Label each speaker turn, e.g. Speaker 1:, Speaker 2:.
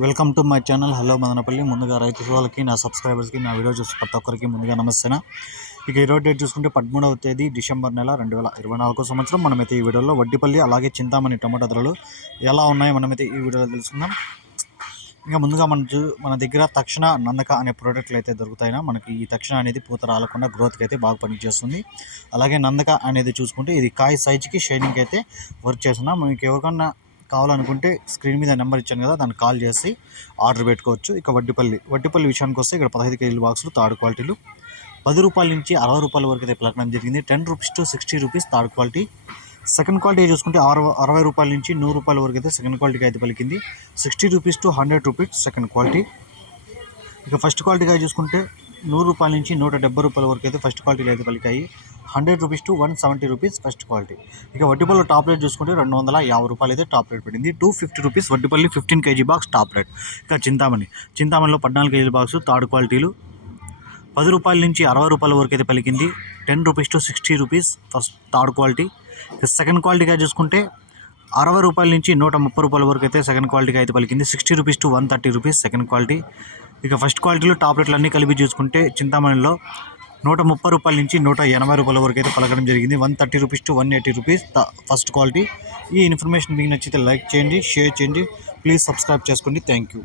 Speaker 1: Welcome to my channel. Hello Madanapalle. ముందుగా రైతు వాళ్ళకి నా సబ్స్క్రైబర్స్కి నా వీడియో చూసి ప్రతి ఒక్కరికి ముందుగా నమస్తేనా ఇక ఈరోజు డేట్ చూసుకుంటే పదమూడవ తేదీ డిసెంబర్ నెల రెండు వేల ఇరవై నాలుగో సంవత్సరం. మనమైతే ఈ వీడియోలో వడ్డీపల్లి అలాగే చింతామణి టమాటా ధరలు ఎలా ఉన్నాయో మనమైతే ఈ వీడియోలో తెలుసుకుందాం. ఇంకా ముందుగా మన చూ- మన దగ్గర తక్షణ నందక అనే ప్రోడక్ట్లు అయితే దొరుకుతాయినా మనకి ఈ తక్షణ అనేది పూత రాలకుండా గ్రోత్కి అయితే బాగా పనిచేస్తుంది. అలాగే నందక అనేది చూసుకుంటే ఇది కాయ సైజుకి షైనింగ్ అయితే వర్క్ చేస్తున్నాం మీకు ఎవరికన్నా కావాలనుకుంటే స్క్రీన్ మీద నెంబర్ ఇచ్చాను కదా దాన్ని కాల్ చేసి ఆర్డర్ పెట్టుకోవచ్చు. ఇక వడ్డిపల్లి వడ్డిపల్లి విషయానికి వస్తే ఇక్కడ పదహైదు కేజీల బాక్సులు థర్డ్ క్వాలిటీలు. పది రూపాయల నుంచి అరవై రూపాయల వరకు అయితే పలకడం జరిగింది. Ten rupees to sixty rupees third quality. Second quality చూసుకుంటే ఆరు అరవై రూపాయల నుంచి నూరు రూపాయల వరకు అయితే సెకండ్ క్వాలిటీకి అయితే పలికింది. Sixty rupees to hundred rupees second quality. ఇక ఫస్ట్ క్వాలిటీగా చూసుకుంటే నూరు రూపాయల నుంచి నూట డెబ్బై రూపాయల వరకు అయితే ఫస్ట్ క్వాలిటీలో అయితే పలికాయి. Hundred rupees to one seventy rupees first quality ఇక వడ్డీపల్లి టాప్ రేట్ చూసుకుంటే రెండు వందల యాభై రూపాయలు అయితే టాప్ రేట్ పడింది. Two fifty rupees Vaddipalli fifteen KG box top rate ఇక చింతామణి. చింతామణిలో పద్నాలుగు కేజీల బాక్స్ థర్డ్ క్వాలిటీలు పది రూపాయల నుంచి అరవై రూపాయల వరకు అయితే పలికింది. Ten rupees to sixty rupees first third quality ఇక సెకండ్ క్వాలిటీగా చూసుకుంటే అరవై రూపాయల నుంచి నూట ముప్పై రూపాయల వరకు అయితే సెకండ్ క్వాలిటీగా అయితే పలికింది. Sixty rupees to one thirty rupees second quality ఇక ఫస్ట్ క్వాలిటీలో టాప్ రేట్లు అన్నీ కలిపి చూసుకుంటే చింతామణిలో నూట ముప్పై రూపాయల నుంచి నూట ఎనభై రూపాయల వరకు అయితే పలకడం జరిగింది. One thirty rupees to one eighty rupees first quality. ఈ ఇన్ఫర్మేషన్ మీకు నచ్చితే లైక్ చేయండి షేర్ చేయండి. ప్లీజ్ సబ్స్క్రైబ్ చేసుకోండి. Thank you.